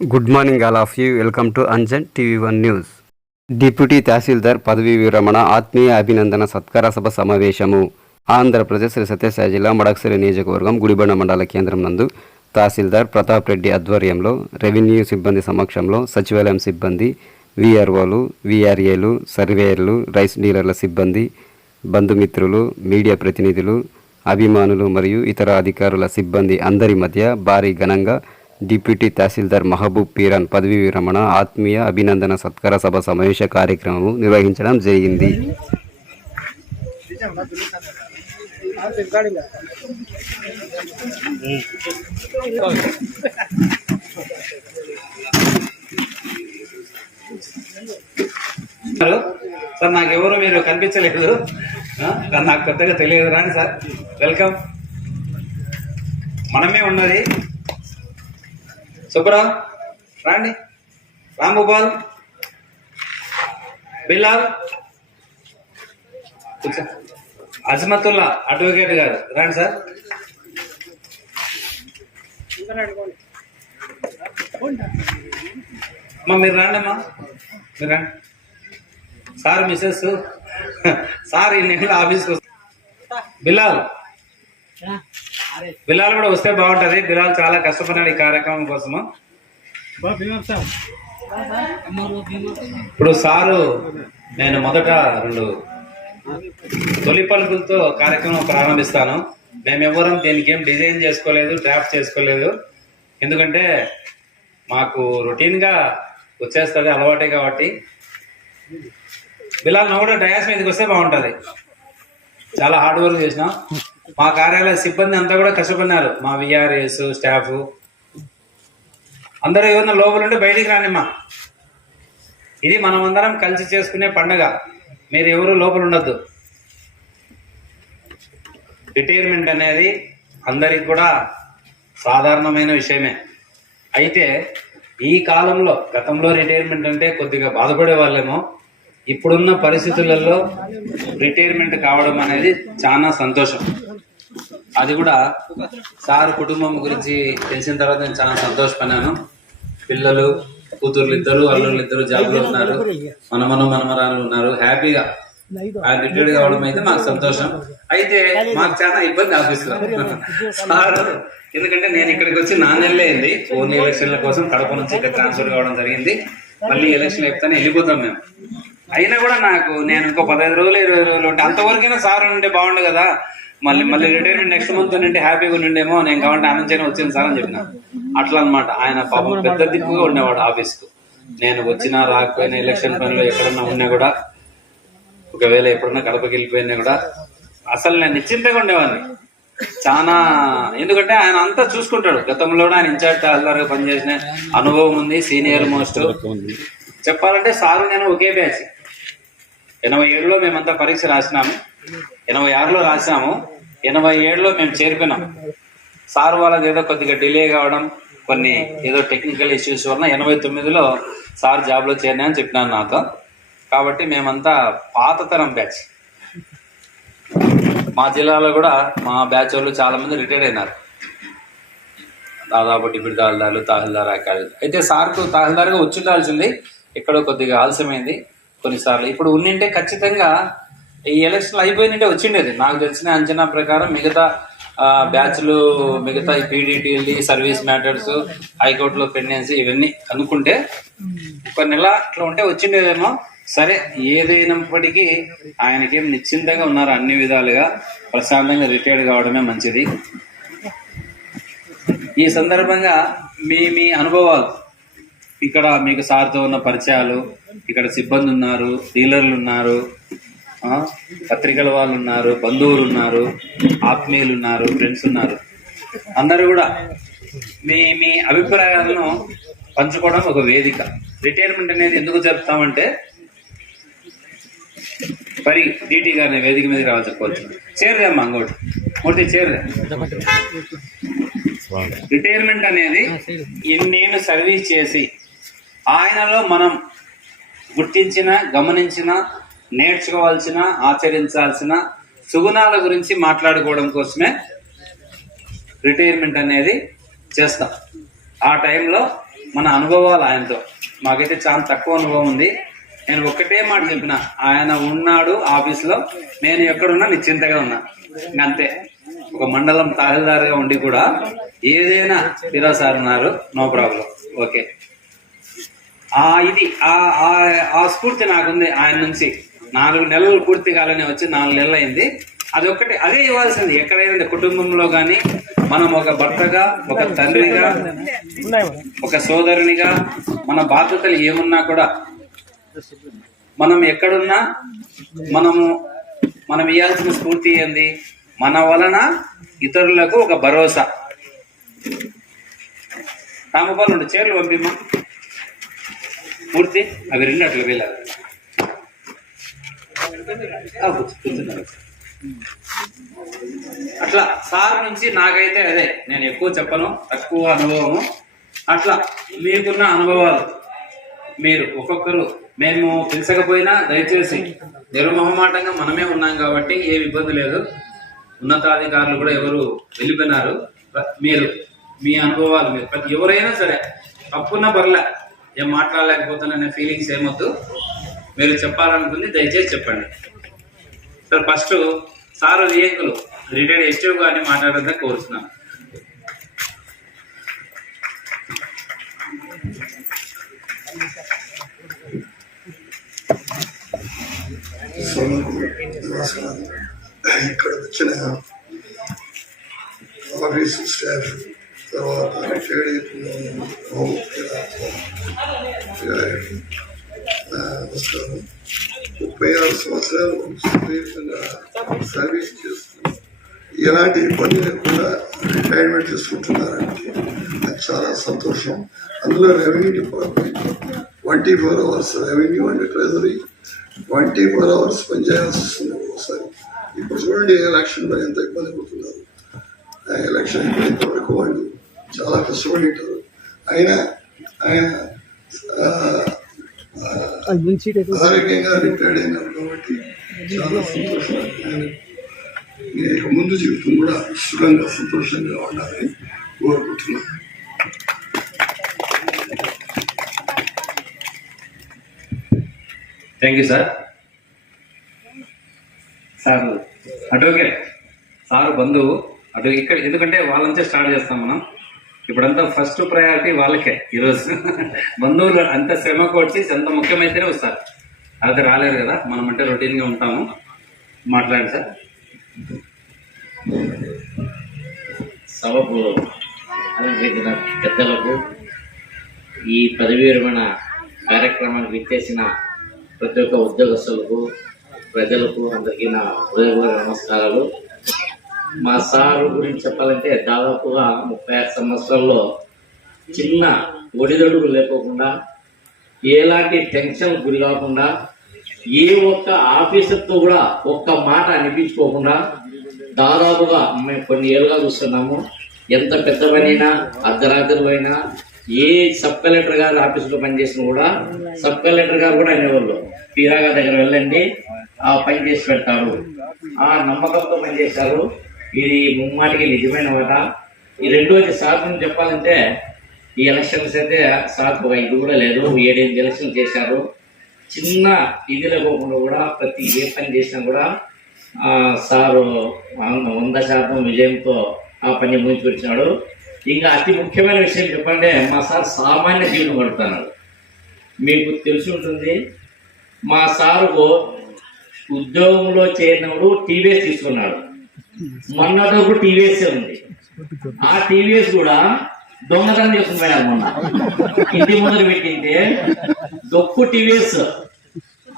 Good morning all of you. Welcome to Anjan TV one news. Deputy tahsildar పదవీ విరమణ ఆత్మీయ అభినందన సత్కార సభ సమావేశము. ఆంధ్రప్రదేశ్ శ్రీ సత్యసాయి జిల్లా మడక్సిరి నియోజకవర్గం గుడిబండ మండల కేంద్రం నందు తహసీల్దార్ ప్రతాప్ రెడ్డి ఆధ్వర్యంలో రెవెన్యూ సిబ్బంది సమక్షంలో సచివాలయం సిబ్బంది విఆర్ఓలు విఆర్ఏలు సర్వేయర్లు రైస్ డీలర్ల సిబ్బంది బంధుమిత్రులు మీడియా ప్రతినిధులు అభిమానులు మరియు ఇతర అధికారుల సిబ్బంది అందరి మధ్య భారీ ఘనంగా డిప్యూటీ తహసీల్దార్ మహబూబ్ పీరాన్ పదవీ విరమణ ఆత్మీయ అభినందన సత్కార సభ సమావేశ కార్యక్రమం నిర్వహించడం జరిగింది. హలో. సార్ నాకు ఎవరు మీరు కనిపించలేదు. సార్ నాకు కొత్తగా తెలియదు రాని సార్. వెల్కమ్. మనమే ఉన్నది. సుబ్రావ్ రాండి. రాంగోపాల్. బిల్లాల్. అజమతుల్లా అడ్వకేట్ గారు. రండి సార్. అమ్మా మీరు రండి అమ్మా. మీరు రండి. సార్ మిస్సెస్ సార్ ఈ నెల ఆఫీస్కి వస్తా బిల్లాల్ బిల్లాల్ కూడా వస్తే బాగుంటది. బిల్లాల్ చాలా కష్టపడినాడు ఈ కార్యక్రమం కోసము. ఇప్పుడు సారు నేను మొదట రెండు తొలి పలుకులతో కార్యక్రమం ప్రారంభిస్తాను. మేమెవ్వరం దీనికి ఏం డిజైన్ చేసుకోలేదు డ్రాఫ్ట్ చేసుకోలేదు. ఎందుకంటే మాకు రొటీన్గా వచ్చేస్తుంది అలవాటే కాబట్టి. బిలాల్ నువ్వు కూడా డయాస్ మీదకి వస్తే బాగుంటుంది. చాలా హార్డ్ వర్క్ చేసినాం. మా కార్యాలయ సిబ్బంది అంతా కూడా కష్టపడినారు. మా విఆర్ఎస్ స్టాఫ్ అందరూ ఏమన్నా లోపల ఉంటే బయటికి రానిమ్మా. ఇది మనం అందరం కలిసి చేసుకునే పండగ. మీరు ఎవరు లోపల ఉండద్దు. రిటైర్మెంట్ అనేది అందరికి కూడా సాధారణమైన విషయమే. అయితే ఈ కాలంలో గతంలో రిటైర్మెంట్ అంటే కొద్దిగా బాధపడే వాళ్ళేమో ఇప్పుడున్న పరిస్థితులలో రిటైర్మెంట్ కావడం అనేది చాలా సంతోషం. అది కూడా సార్ కుటుంబం గురించి తెలిసిన తర్వాత నేను చాలా సంతోషపడినాను పిల్లలు కూతుర్లు ఇద్దరు అల్లుళ్ళు ఇద్దరు జాబ్లో ఉన్నారు. మనమను మనమరాలు ఉన్నారు. హ్యాపీగా ఆయన రిటైర్డ్ కావడం అయితే మాకు సంతోషం. అయితే మాకు చాలా ఇబ్బంది ఆఫీస్లో సార్ ఎందుకంటే నేను ఇక్కడికి వచ్చి నాన్నెళ్ళే అయింది. ఓన్లీ ఎలక్షన్ల కోసం కడప నుంచి ఇక్కడ ట్రాన్స్ఫర్ కావడం జరిగింది. మళ్ళీ ఎలక్షన్ అయిపోతానే వెళ్ళిపోతాం మేము. అయినా కూడా నాకు నేను ఇంకో పదహైదు రోజులు ఇరవై రోజులు ఉంటే అంతవరకైనా సార్ ఉంటే బాగుండు కదా. మళ్ళీ మళ్ళీ రిటైర్మెంట్ నెక్స్ట్ మంత్ నుండి హ్యాపీగా ఉండిండేమో నేను కావాలంటే ఆనంద్ వచ్చింది సార్ అని చెప్పిన. అట్లా అన్నమాట. ఆయన పాపం పెద్ద దిక్కుగా ఉండేవాడు ఆఫీస్కు. నేను వచ్చినా రాకపోయినా ఎలక్షన్ పనిలో ఎక్కడన్నా ఉన్నా కూడా ఒకవేళ ఎప్పుడన్నా కడపకి వెళ్ళిపోయినా కూడా అసలు నేను నిశ్చింతగా ఉండేవాడిని. చాలా ఎందుకంటే ఆయన అంతా చూసుకుంటాడు. గతంలో ఆయన ఇన్ఛార్జ్ తహసీల్దార్గా పనిచేసిన అనుభవం ఉంది సీనియర్ మోస్ట్ చెప్పాలంటే సారు నేను ఒకే బ్యాచ్ ఎనభై ఏడులో మేమంతా పరీక్ష రాసినాము. ఎనభై ఆరులో రాసినాము. ఎనభై ఏడులో మేము చేరిపోయినాం. సార్ వాళ్ళకి ఏదో కొద్దిగా డిలే కావడం కొన్ని ఏదో టెక్నికల్ ఇష్యూస్ వలన ఎనభై తొమ్మిదిలో సార్ జాబ్లో చేరినా అని చెప్పినాను నాతో. కాబట్టి మేమంతా పాత తరం బ్యాచ్. మా జిల్లాలో కూడా మా బ్యాచ్ వాళ్ళు చాలా మంది రిటైర్ అయినారు. దాదాపు డిప్యూటీ తహసీల్దార్లు తహసీల్దార్ అయితే సార్కు తహసీల్దార్గా వచ్చి ఉండాల్సింది ఎక్కడో కొద్దిగా ఆలస్యమైంది. కొన్నిసార్లు. ఇప్పుడు ఉన్నింటే ఖచ్చితంగా ఈ ఎలక్షన్లు అయిపోయినంటే వచ్చిండేది నాకు తెలిసిన అంచనా ప్రకారం మిగతా బ్యాచ్లు మిగతా ఈ సర్వీస్ మ్యాటర్స్ హైకోర్టులో పెండెన్సీ ఇవన్నీ అనుకుంటే ఒక నెల అట్లా ఉంటే వచ్చిండేదేమో. సరే ఏదైనప్పటికీ ఆయనకేం నిశ్చింతగా ఉన్నారు అన్ని విధాలుగా. ప్రశాంతంగా రిటైర్డ్ కావడమే మంచిది. ఈ సందర్భంగా మీ మీ అనుభవాలు. ఇక్కడ మీకు సార్తో ఉన్న పరిచయాలు ఇక్కడ సిబ్బంది ఉన్నారు డీలర్లు ఉన్నారు పత్రికల వాళ్ళు ఉన్నారు బంధువులు ఉన్నారు ఆత్మీయులు ఉన్నారు ఫ్రెండ్స్ ఉన్నారు అందరూ కూడా మీ మీ అభిప్రాయాలను పంచుకోవడం ఒక వేదిక. రిటైర్మెంట్ అనేది ఎందుకు చెప్తామంటే మరి డీటీ గారిని వేదిక మీద రావాలి చెప్పుకోవచ్చు చేరదమ్మా ఇంకోటి మూర్తి చేరదే రిటైర్మెంట్ అనేది ఎన్నేళ్ళు సర్వీస్ చేసి ఆయనలో మనం గుర్తించిన గమనించిన నేర్చుకోవాల్సిన ఆచరించాల్సిన సుగుణాల గురించి మాట్లాడుకోవడం కోసమే రిటైర్మెంట్ అనేది చేస్తాం. ఆ టైంలో మన అనుభవాలు ఆయనతో. మాకైతే చాలా తక్కువ అనుభవం ఉంది. నేను ఒక్కటే మాట చెప్పిన ఆయన ఉన్నాడు ఆఫీస్లో నేను ఎక్కడున్నా నిశ్చింతగా ఉన్నా. అంతే ఒక మండలం తహసీల్దార్గా ఉండి కూడా ఏదైనా ఫిరోజ్ సార్ ఉన్నారు నో ప్రాబ్లం. ఓకే. ఆ ఇది ఆ ఆ- స్ఫూర్తి నాకుంది ఆయన నుంచి. నాలుగు నెలలు పూర్తి కాలనే వచ్చి నాలుగు నెలలు అయింది అది ఒక్కటి అదే ఇవ్వాల్సింది. ఎక్కడైనా కుటుంబంలో కానీ మనం ఒక భర్తగా ఒక తండ్రిగా ఒక సోదరునిగా మన బాధ్యతలు ఏమున్నా కూడా మనం ఎక్కడున్నా మనము మనం ఇవ్వాల్సిన స్ఫూర్తి ఏంది? మన వలన ఇతరులకు ఒక భరోసా. రామపాలు చీరలు పంపిమ్మా. పూర్తి? అవి రెండు అట్లా వెళ్ళాలి కూర్చున్నారు. అట్లా సార్ నుంచి నాకైతే అదే నేను ఎక్కువ చెప్పను తక్కువ అనుభవము. అట్లా మీకున్న అనుభవాలు. మీరు ఒక్కొక్కరు మేము పిలిచకపోయినా దయచేసి నిర్మహమాటంగా మనమే ఉన్నాం కాబట్టి ఏ ఇబ్బంది లేదు. ఉన్నతాధికారులు కూడా ఎవరు వెళ్ళిపోయినారు. మీరు మీ అనుభవాలు మీరు ప్రతి ఎవరైనా సరే తప్పున్న పర్లే. ఏం మాట్లాడలేకపోతాననే ఫీలింగ్స్ ఏమొద్దు. మీరు చెప్పాలనుకుంది దయచేసి చెప్పండి. సార్ ఫస్ట్ సార్ వియంకులు రిటైర్డ్ ఎస్టీవ్ గారిని మాట్లాడదని కోరుతున్నాను. ఇక్కడ వచ్చిన ఆఫీస్ స్టాఫ్ తర్వాత నమస్కారం ముప్పై ఆరు సంవత్సరాలు సుదీర్ఘంగా సర్వీస్ చేస్తున్నాం. ఎలాంటి ఇబ్బంది లేకుండా రిటైర్మెంట్ తీసుకుంటున్నారంటే అది చాలా సంతోషం. అందులో revenue department twenty four hours revenue and treasury twenty four hours పనిచేయాల్సి వస్తుంది ఒకసారి. ఇప్పుడు చూడండి ఎలక్షన్లో ఎంత ఇబ్బంది పడుతున్నారు. ఎలక్షన్ అయిపోయేంత వరకు వాళ్ళు చాలా కష్టపడి ఉంటారు అయినా ఆయన ఆ, ఆరోగ్యంగా రిటైర్డ్ అయినారు కాబట్టి చాలా సంతోషం ఆయన మీ యొక్క ముందు జీవితం కూడా సుఖంగా సంతోషంగా ఉండాలని కోరుకుంటున్నాను. Thank you sir sir advocate sir బంధువు అటు ఇక్కడ ఎందుకంటే వాళ్ళ నుంచే స్టార్ట్ చేస్తాం మనం. ఇప్పుడంతా ఫస్ట్ ప్రయారిటీ వాళ్ళకే ఈరోజు. బంధువులు అంత శ్రమ వచ్చి ఎంత ముఖ్యమైతేనే వస్తారు. అది రాలేరు కదా మనం అంటే రొటీన్గా ఉంటాము. మాట్లాడండి సార్. సభకు అలంకరించిన పెద్దలకు ఈ పదవీ విరమణ కార్యక్రమానికి విచ్చేసిన ప్రతి ఒక్క ఉద్యోగస్తులకు ప్రజలకు అందరికీ నా హృదయపూర్వక నమస్కారాలు. మా సారు గురించి చెప్పాలంటే దాదాపుగా ముప్పై ఆరు సంవత్సరాల్లో చిన్న ఒడిదడుగు లేకోకుండా ఎలాంటి టెన్షన్ గురి కాకుండా ఏ ఒక్క ఆఫీసర్తో కూడా ఒక్క మాట అనిపించుకోకుండా దాదాపుగా మేము కొన్ని ఏళ్ళుగా చూస్తున్నాము. ఎంత పెద్ద పనైనా అర్ధరాత్రులు అయినా ఏ సబ్ కలెక్టర్ గారు ఆఫీసులో పనిచేసినా కూడా సబ్ కలెక్టర్ గారు కూడా అనేవాళ్ళు పీరాగా దగ్గర వెళ్ళండి ఆ పని చేసి పెడతారు ఆ నమ్మకంతో పనిచేశారు ఇది ముమ్మాటికి నిజమైన మాట ఈ రెండోది సార్ చెప్పాలంటే ఈ ఎలక్షన్స్ అయితే సార్ ఒక ఇది కూడా లేదు ఏడెనిమిది ఎలక్షన్ చేశారు. చిన్న ఇది లేకోకుండా కూడా ప్రతి ఏ పని చేసినా కూడా సారు వంద శాతం విజయంతో ఆ పని ముంచుకొచ్చినాడు ఇంకా అతి ముఖ్యమైన విషయం చెప్పంటే మా సార్ సామాన్య జీవితం గడుపుతున్నాడు. మీకు తెలిసి ఉంటుంది మా సారుకు ఉద్యోగంలో చేరినప్పుడు టీవీఎస్ తీసుకున్నాడు. మొన్నటప్పుడు టీవీఎస్ ఉంది. ఆ టీవీఎస్ కూడా దొంగతనం చేసుకుని పోయినారు మొన్న. ఇంటి ముందర పెట్టింటే దొక్కు టీవీఎస్.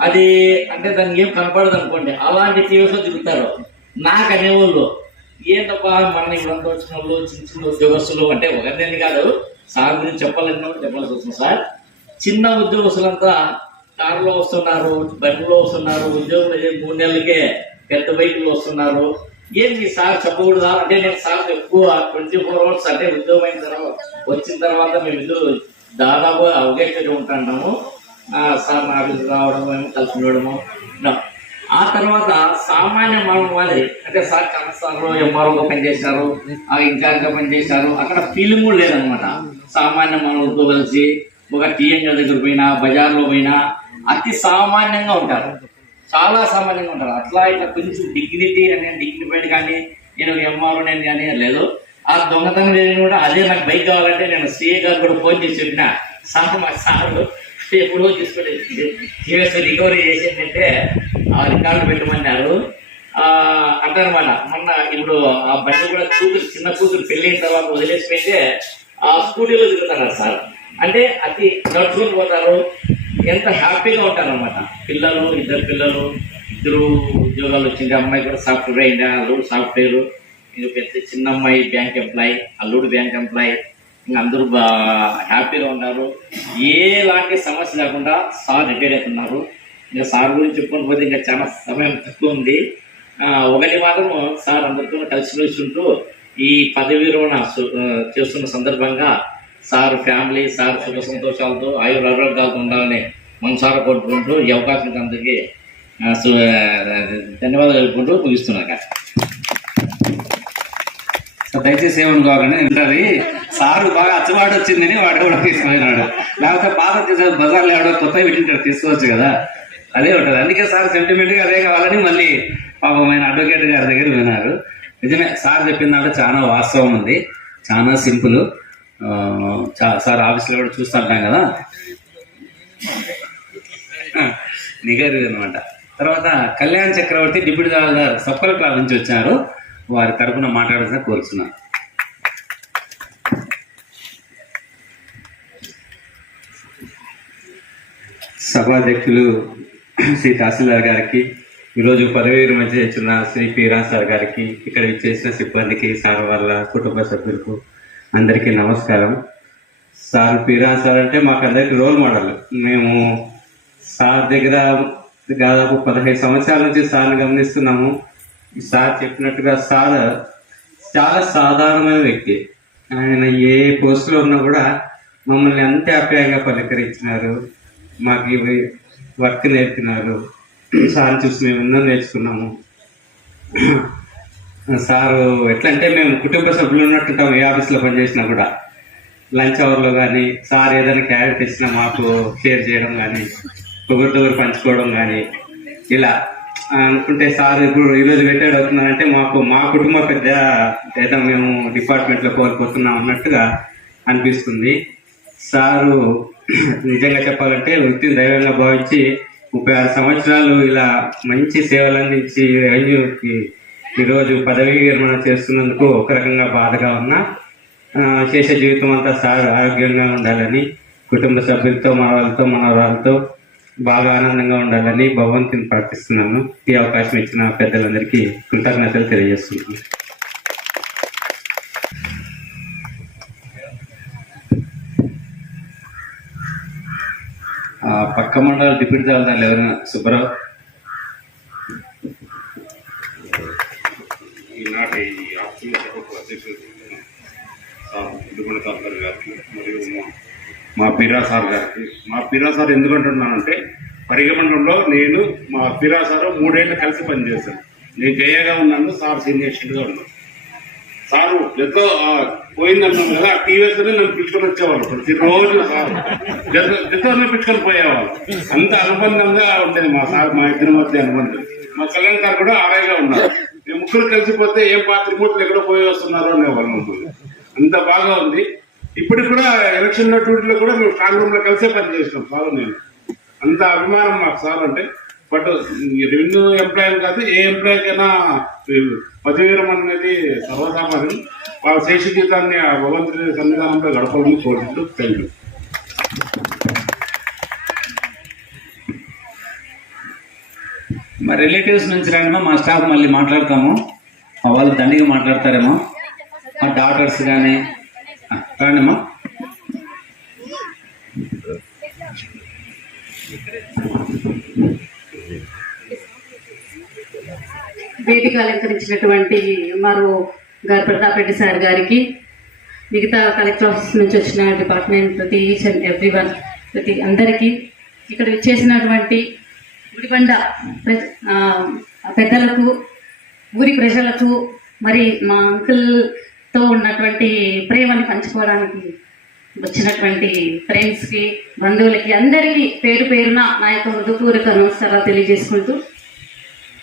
అది అంటే దానికి ఏం కనపడదు అనుకోండి. అలాంటి టీవీఎస్లో తిరుగుతారు. నాకు అనేవాళ్ళు ఏంటప్పా మన ఇప్పుడంతా వచ్చిన వాళ్ళు చిన్న చిన్న ఉద్యోగస్తులు అంటే ఒకరిని కాదు. సార్ గురించి చెప్పాలని చెప్పాల్సి వస్తుంది సార్. చిన్న ఉద్యోగస్తులంతా కారులో వస్తున్నారు బండిలో వస్తున్నారు ఉద్యోగులు మూడు నెలలకే పెద్ద బైకులు వస్తున్నారు. ఏంటి సార్ చెప్పకూడదా? అంటే నేను సార్ ఎక్కువ ట్వంటీ ఫోర్ అవర్స్ అంటే ఉద్యోగం అయిన తర్వాత వచ్చిన తర్వాత మేము ఇద్దరు దాదాపు ఒకే ఉంటుంటాము సార్ నా ఆఫీస్కి రావడం మేము కలిసి ఉండడము ఆ తర్వాత సామాన్య మనం వాళ్ళే అంటే సార్ కనసార్లు ఎంఆర్ఓగా పనిచేశారు ఆ ఇన్ఛార్జ్గా పనిచేశారు. అక్కడ ఫీలింగ్ కూడా లేదనమాట సామాన్య మనతో కలిసి ఒక టీఎంగా దగ్గర పోయినా బజార్లో పోయినా అతి సామాన్యంగా ఉంటారు. చాలా సామాన్యంగా ఉంటారు. అట్లా ఇట్లా కొంచెం డిగ్నిటీ అని డిగ్నిఫైడ్ కానీ నేను ఎంఆర్ఓ నేను కానీ లేదు. ఆ దొంగతనం జరిగిన కూడా అదే నాకు బైక్ కావాలంటే నేను సీఏ గారు కూడా ఫోన్ చేసి చెప్పిన సార్ మా సారు ఎప్పుడో తీసుకొని టీవీఎస్ రికవరీ చేసిందంటే ఆ రికార్డు పెట్టమన్నారు. అంటారు అంటారన్నమాట. మొన్న ఇప్పుడు ఆ బండి కూడా కూతురు చిన్న కూతురు పెళ్ళైన తర్వాత వదిలేసి పెట్టే ఆ స్కూటీలో తిరుగుతున్నారు సార్. అంటే అది నడుచుకుని పోతారు ఎంత హ్యాపీగా ఉంటారు అనమాట పిల్లలు ఇద్దరు పిల్లలు ఇద్దరు ఉద్యోగాలు వచ్చింది. అమ్మాయి కూడా సాఫ్ట్వేర్ అయింది. అల్లుడు సాఫ్ట్వేర్. ఇంకా పెద్ద చిన్న అమ్మాయి బ్యాంక్ ఎంప్లాయీ అల్లుడు బ్యాంక్ ఎంప్లాయీ. ఇంకా అందరూ హ్యాపీగా ఉన్నారు. ఏలాంటి సమస్య లేకుండా సార్ రిటైర్ అవుతున్నారు. ఇంకా సార్ గురించి చెప్పుకొని పోతే ఇంకా చాలా సమయం తక్కువ ఉంది. ఒకటి మాత్రం సార్ అందరితో కలిసిమెలిసి ఉంటూ ఈ పదవి విరమణ చేస్తున్న సందర్భంగా సార్ ఫ్యామిలీ సార్ సుఖ సంతోషాలతో ఆయుర ఆరోగ్యాలతో ఉండాలని మనసార కోరుకుంటూ ఈ అవకాశం అందరికీ సు- ధన్యవాదాలు తెలుపుకుంటూ ముగిస్తున్నాను దయచేసి ఏమనుకోవాలని వింటారు. సారు బాగా అచ్చబాటు వచ్చిందని వాడు కూడా తీసుకుపోయినాడు. లేకపోతే పాత తీసే బజార్లో ఎవడో కొత్త పెట్టింటాడు తీసుకోవచ్చు కదా. అదే ఉంటుంది. అందుకే సార్ సెంటిమెంట్గా అదే కావాలని మళ్ళీ పాపమైన అడ్వకేట్ గారి దగ్గర విన్నారు నిజమే సార్ చెప్పిన దాంట్లో చాలా వాస్తవం ఉంది. చాలా సింపుల్. సార్ ఆఫీస్లో కూడా చూస్తుంటాం కదా? నిగరు అనమాట తర్వాత కళ్యాణ్ చక్రవర్తి డిప్యూటీ గారు సప్పల క్లాబ్ నుంచి వచ్చారు. వారి తరఫున మాట్లాడాల్సిన కోరుతున్నాను సభాధ్యక్షులు శ్రీ తహసీల్దార్ గారికి ఈరోజు పదవి విరమణ చేస్తున్న శ్రీ పీరా సార్ గారికి ఇక్కడ చేసిన సిబ్బందికి సార్ వాళ్ళ కుటుంబ సభ్యులకు అందరికీ నమస్కారం. సార్ పీరా సార్ అంటే మాకు అందరికి రోల్ మోడల్. మేము సార్ దగ్గర దాదాపు పదహైదు సంవత్సరాల నుంచి సార్ని గమనిస్తున్నాము. ఈ సార్ చెప్పినట్టుగా సార్ చాలా సాధారణమైన వ్యక్తి. ఆయన ఏ పోస్టులో ఉన్నా కూడా మమ్మల్ని అంతే ఆప్యాయంగా పలకరించినారు. మాకు వర్క్ నేర్పినారు. సార్ చూసి మేము ఎన్నో నేర్చుకున్నాము. సారు ఎట్లా అంటే మేము కుటుంబ సభ్యులు ఉన్నట్టుంటాం ఏ ఆఫీస్లో పనిచేసినా కూడా. లంచ్ అవర్లో కానీ సార్ ఏదైనా క్యారెట్ ఇచ్చినా మాకు షేర్ చేయడం కానీ ఒకరితోరు పంచుకోవడం కానీ ఇలా. అనుకుంటే సార్ ఇప్పుడు ఈరోజు రిటైర్డ్ అవుతున్నారంటే మాకు మా కుటుంబ పెద్ద ఏదో మేము డిపార్ట్మెంట్లో కోల్పోతున్నాం అన్నట్టుగా అనిపిస్తుంది. సారు నిజంగా చెప్పాలంటే వృత్తిని దైవంగా భావించి ముప్పై ఆరు సంవత్సరాలు ఇలా మంచి సేవలు అందించి రెవెన్యూకి ఈరోజు పదవీ విరమణ చేస్తున్నందుకు ఒక రకంగా బాధగా ఉన్నా చేసే శేష జీవితం అంతా సార్ ఆరోగ్యంగా ఉండాలని కుటుంబ సభ్యులతో మనవాళ్ళతో వాళ్ళతో వాళ్ళతో బాగా ఆనందంగా ఉండాలని భగవంతుని ప్రార్థిస్తున్నాను. ఈ అవకాశం ఇచ్చిన పెద్దలందరికీ కృతజ్ఞతలు తెలియజేస్తున్నాను. పక్క మండల డిప్యూటీ తహసీల్దార్లు ఎవరైనా సుబ్బారావు? ఈనాటి ఆత్మీయ సభకు అధ్యక్షులు సార్ సార్ గారికి మరియు మా- మా పీరా సార్ గారికి. మా పీరా సార్ ఎందుకంటున్నానంటే పరిగమండలంలో నేను మా పీరా సార్ మూడేళ్ళు కలిసి పనిచేశాను నేను జయగా ఉన్నాను సార్ సీనియర్ స్టూడెంట్గా ఉన్నాను సారు ఎంతో ఆ, పోయిందన్నాం కదా టీవీఎస్ నన్ను పిలుచుకొని వచ్చేవాళ్ళు. ప్రతిరోజు సార్. జతనే పిలుచుకొని పోయేవాళ్ళు. అంత అనుబంధంగా ఉండేది మా సార్ మా ఇద్దరి మధ్య అనుబంధం. మా కళ్యాణ్ గారు కూడా ఆరాయిగా ఉన్నారు. ముగ్గురు కలిసిపోతే ఏం పాత మూటలు ఎక్కడ పోయి వస్తున్నారు అనేవాళ్ళు మమ్మల్ని అంత బాగా ఉంది. ఇప్పటికి కూడా ఎలక్షన్ డ్యూటీలో కూడా మేము స్ట్రాంగ్ రూమ్లో కలిసే పని చేసినాం సార్ నేను. అంత అభిమానం మాకు సార్ అంటే. బట్ రెవెన్యూ ఎంప్లాయీ కాదు ఏ ఎంప్లాయీకైనా పదవి అనేది సర్వసామాన్యం. వాళ్ళ శేష జీవితాన్ని ఆ భగవంతుడి సన్నిధానంలో గడపాలని కోరుకుంటూ థ్యాంక్ యూ మా రిలేటివ్స్ నుంచి రండి మా స్టాఫ్ మళ్ళీ మాట్లాడతాము. మా వాళ్ళు దండిగా మాట్లాడతారేమో. మా డాక్టర్స్ కానీ రండిమ్మా. వేదిక అలంకరించినటువంటి మరో గారు ప్రతాప్ రెడ్డి సార్ గారికి మిగతా కలెక్టర్ ఆఫీస్ నుంచి వచ్చిన డిపార్ట్మెంట్ ప్రతి ఈచ్ అండ్ ఎవ్రీ వన్ ప్రతి అందరికీ ఇక్కడ చేసినటువంటి గుడిబండ ప్ర- పెద్దలకు ఊరి ప్రజలకు మరి మా అంకుల్తో ఉన్నటువంటి ప్రేమని పంచుకోవడానికి వచ్చినటువంటి ఫ్రెండ్స్కి బంధువులకి అందరికీ పేరు పేరున నా యొక్క హృదయపూర్వక నమస్కారాలు తెలియజేసుకుంటూ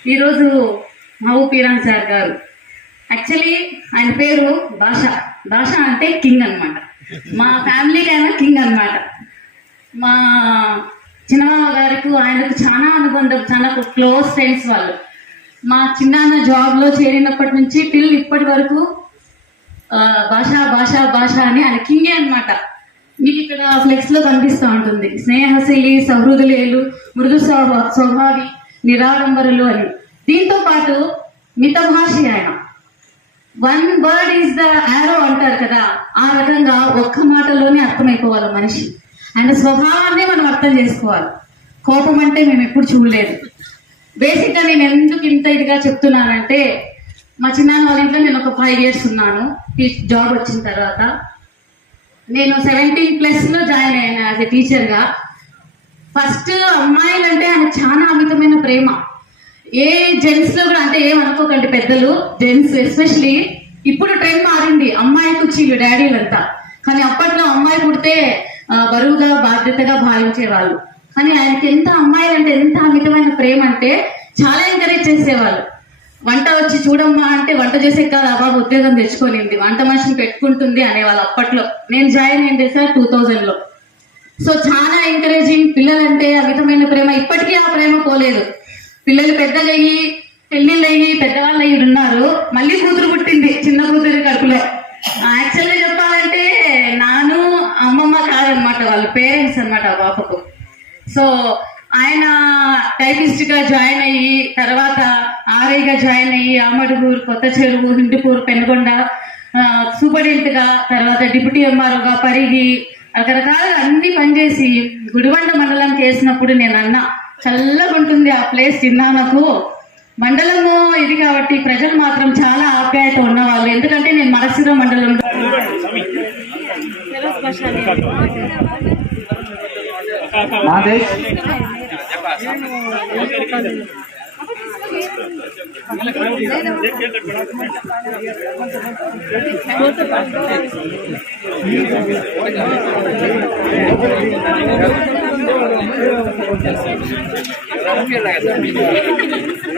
ఈరోజు మా పీరాన్ సార్ గారు. యాక్చువల్లీ ఆయన పేరు భాష. భాష అంటే కింగ్ అనమాట మా ఫ్యామిలీకి అయినా కింగ్ అనమాట మా చిన్నమామ గారికి ఆయనకు చాలా అనుబంధం చాలా క్లోజ్ ఫ్రెండ్స్ వాళ్ళు. మా చిన్నాన్న జాబ్లో చేరినప్పటి నుంచి టిల్ ఇప్పటి వరకు భాష భాష భాష అని ఆయన కింగే అనమాట మీకు ఇక్కడ ఫ్లెక్స్లో కనిపిస్తూ ఉంటుంది. స్నేహశైలి సహృదులేలు మృదు స్వభా- స్వభావి నిరాడంబరులు అని. దీంతో పాటు మితభాషి ఆయన. One word is the arrow అంటారు కదా ఆ రకంగా ఒక్క మాటలోనే అర్థమైపోవాలి మనిషి. ఆయన స్వభావాన్ని మనం అర్థం చేసుకోవాలి. కోపం అంటే మేము ఎప్పుడు చూడలేదు. బేసిక్గా నేను ఎందుకు ఇంత ఇదిగా చెప్తున్నానంటే మా చిన్నాన్న వాళ్ళ ఇంట్లో నేను ఒక ఫైవ్ ఇయర్స్ ఉన్నాను. జాబ్ వచ్చిన తర్వాత నేను సెవెంటీన్ ప్లస్లో జాయిన్ అయ్యాను యాజ్ ఎ టీచర్గా ఫస్ట్ అమ్మాయిలు అంటే ఆయన చాలా అమితమైన ప్రేమ. ఏ జెంట్స్లో కూడా అంటే ఏమనుకోకండి పెద్దలు జెంట్స్ ఎస్పెషలీ ఇప్పుడు ట్రెండ్ మారింది. అమ్మాయి కుర్చీలు డాడీలంతా కానీ అప్పట్లో అమ్మాయి పుడితే బరువుగా బాధ్యతగా భావించేవాళ్ళు. కానీ ఆయనకి ఎంత అమ్మాయిలు అంటే ఎంత అమితమైన ప్రేమ అంటే చాలా ఎంకరేజ్ చేసేవాళ్ళు. వంట వచ్చి చూడమ్మా అంటే వంట చేసే కాదు ఆ బాబు ఉద్యోగం తెచ్చుకొనింది వంట మనిషిని పెట్టుకుంటుంది అనేవాళ్ళు అప్పట్లో. నేను జాయిన్ అయింది సార్ టూ థౌజండ్లో సో చాలా ఎంకరేజింగ్ పిల్లలంటే అమితమైన ప్రేమ. ఇప్పటికీ ఆ ప్రేమ పోలేదు. పిల్లలు పెద్దగా అయ్యి పెళ్ళిళ్ళు అయ్యి పెద్దవాళ్ళు అయ్యి ఉన్నారు మళ్ళీ కూతురు పుట్టింది చిన్న కూతురు కడుపులో. యాక్చువల్గా చెప్పాలంటే నాను అమ్మమ్మ కాదనమాట వాళ్ళ పేరెంట్స్ అన్నమాట ఆ పాపకు. సో ఆయన టైపిస్ట్గా జాయిన్ అయ్యి తర్వాత ఆర్ఐగా జాయిన్ అయ్యి ఆమడుగూరు కొత్త చెరువు హిందూపూర్ పెనుగొండ ఆ, గా తర్వాత డిప్యూటీ ఎంఆర్ఓగా పరిగి రకరకాలుగా అన్ని పనిచేసి గుడివండ మండలానికి వేసినప్పుడు నేను అన్నా చల్లగా ఉంటుంది ఆ ప్లేస్ తిన్నానకు మండలము ఇది కాబట్టి ప్రజలు మాత్రం చాలా ఆప్యాయత ఉన్నవాళ్ళు. ఎందుకంటే నేను మరసిర మండలంలో మాదేశ్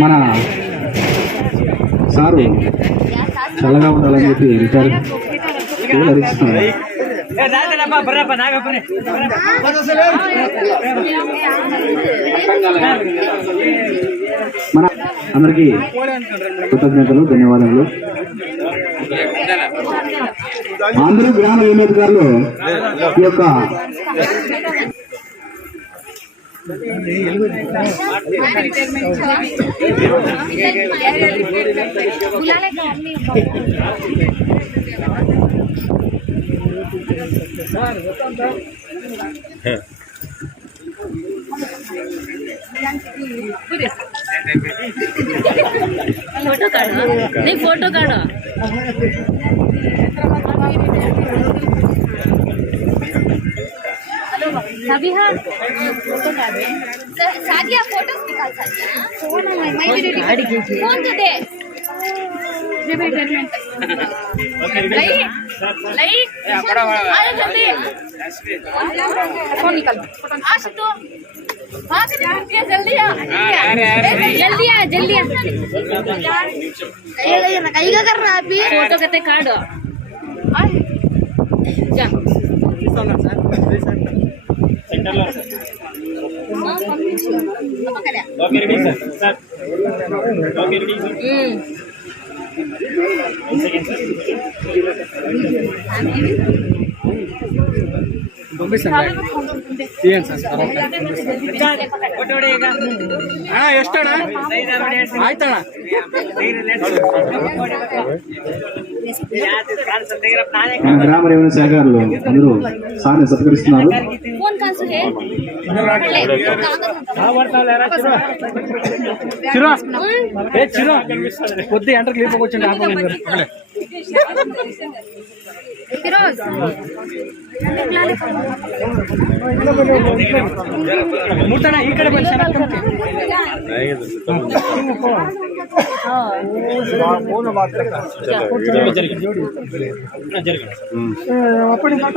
మన సారు చల్లగా ఉండాలని చెప్పి రిటైర్ మన అందరికీ కృతజ్ఞతలు ధన్యవాదాలు ఆంధ్ర గ్రామ వినోదకారులు ఈ యొక్క फ़ोटो काढो। नाही फ़ोटो काढो। सबिहा फ़ोटो काढ। सादिया फ़ोटोज़ निकाल सादिया। फ़ोन है। फ़ोन तो दे। जी मेरी ट्रेन में। लई लई अरे जल्दी। फ़ोन निकाल आज तो, तो हाँ जल्दी आ जल्दी आ। जल्दी आ कहीं का कर रहा अभी फ़ोटो कहते कार्ड। जा। Okay ready sir sir okay ready sir మన గ్రామ రెవెన్యూ శాఖ అందరూ సార్ని సత్కరిస్తున్నారు. పొద్దు ఎంటర్ క్లీప్ వచ్చింది ముట్టనా ఇక్కడ ಫೋನ್ అప్పటి మాట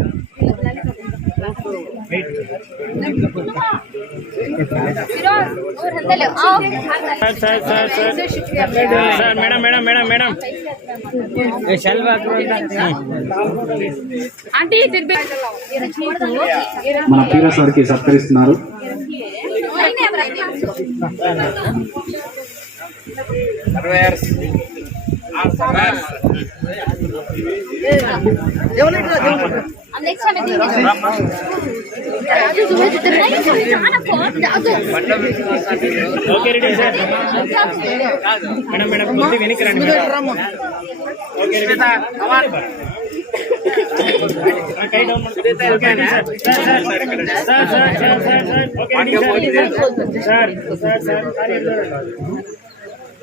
మన పీరా సార్కి సత్కరిస్తున్నారు. Okay ready sir madam madam కొద్ది వెనక్కి రండి మేడం ఓకే రెడీ సార్ కై down okay ready sir sir sir sir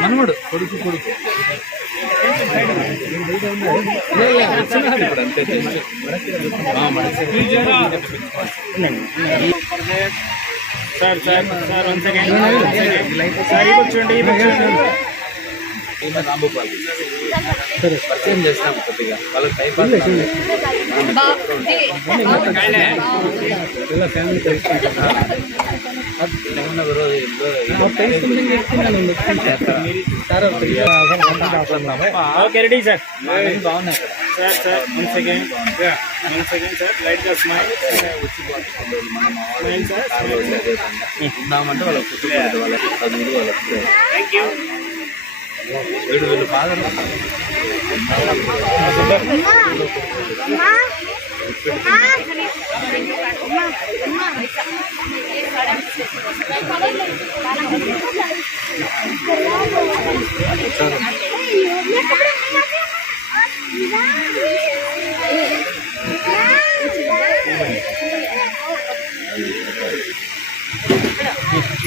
మనముడు కొడుకు కొడుకు. Sir sir sir one second sir ఈ కూర్చోండి. ఈమె రాంభూపాల్ సరే పరిచయం చేసినాం కొద్దిగా. వాళ్ళకి టైం పాస్ పిల్ల బాగున్నాయి sir sir one second one second sir. లైట్గా స్మైల్ వచ్చి స్మైల్ సార్? ఉందామంటే వాళ్ళకి వాళ్ళకి వాళ్ళకి థ్యాంక్ యూ ఏడు వేలు father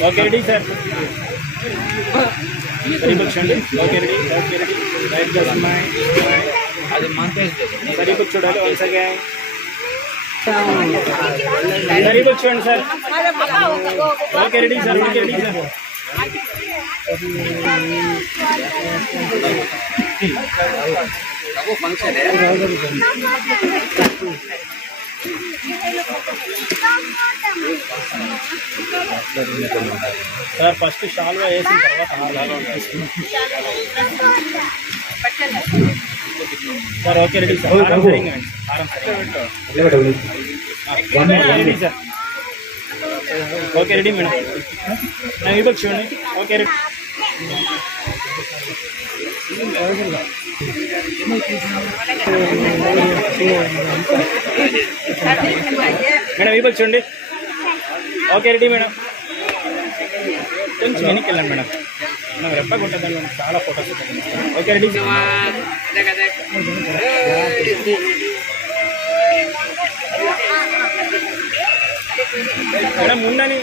okay ready sir సరిపక్షండి okay ready okay ready right చేస్తున్నాయి అది మంతేస్తుంది సరిపక్ష చూడాలి వన్స్ అగైన్ సరిపక్ష చూడండి sir okay ready sir okay ready sir function sir first షాల్వా వేసిన తర్వాత సార్ ఓకే రెడీ సార్. హారం సరిగ్గా వేయండి. హారం సరిగ్గా వేయండి. ఆ, ready sir. Okay ready madam. నా చూడండి. Okay ready. మేడం ఇవ్వచ్చు చూడండి. Okay ready madam. కొంచెం వెనక్కి వెళ్ళండి మేడం. మనం రెప్పకుంటుందని చాలా ఫోటోస్ ఓకే రెడీ. మేడం ఉండని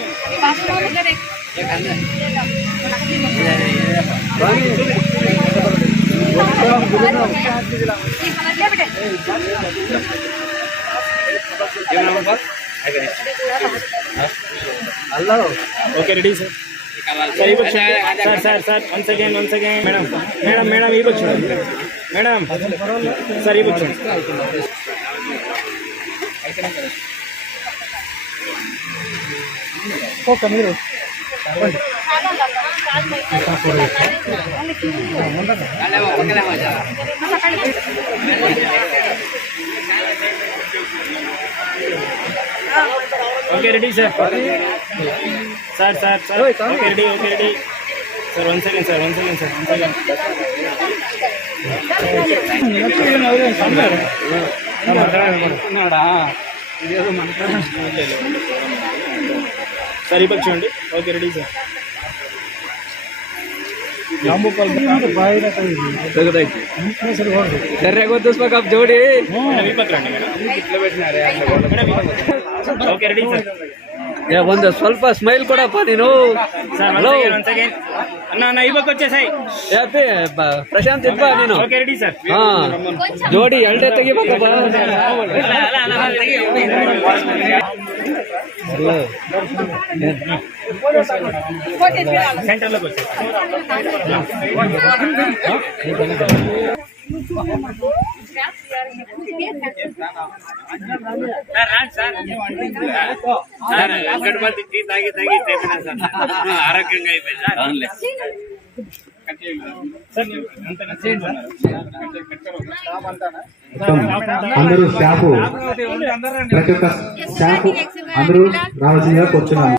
ఓకే రెడీ సార్ సార్ ఈ పక్షం sir sir sir one second one second madam madam madam ఈ పక్షం మేడం సార్ ఈ పక్షం ఓకే మీరు okay ready sir. Sir sir sir. Okay ready okay ready. Sir one second sir one second sir one second. Sir ఈ పక్షి చూడండి. Okay ready sir. జోడి. రండి మేడం. మేడం ఈ పక్క. Okay ready sir. ಒಂದು ಸ್ವಲ್ಪ ಸ್ಮೈಲ್ ಕೊಡಪ್ಪ ನೀನು sir one second one second అన్న అన్న ఈ పక్క వచ్చేసాయి ಯಾಕೆ ಬ- ಪ್ರಶಾಂತ್ ಇದ್ಬಾ ನೀನು ఓకే రెడీ సార్ ಹಾ ಜೋಡಿ ಎರಡೇ ತೆಗಿಬೇಕಪ್ಪ సెంటర్లోకి వచ్చేసి గణపతి టీ తాగి తాగి చెప్పిన సార్ ఆరోగ్యంగా అయిపోయింది సార్ సార్ అందరూ స్టాఫ్ ప్రతి ఒక్క స్టాఫ్ అందరూ రావాల్సిందిగా కూర్చున్నారు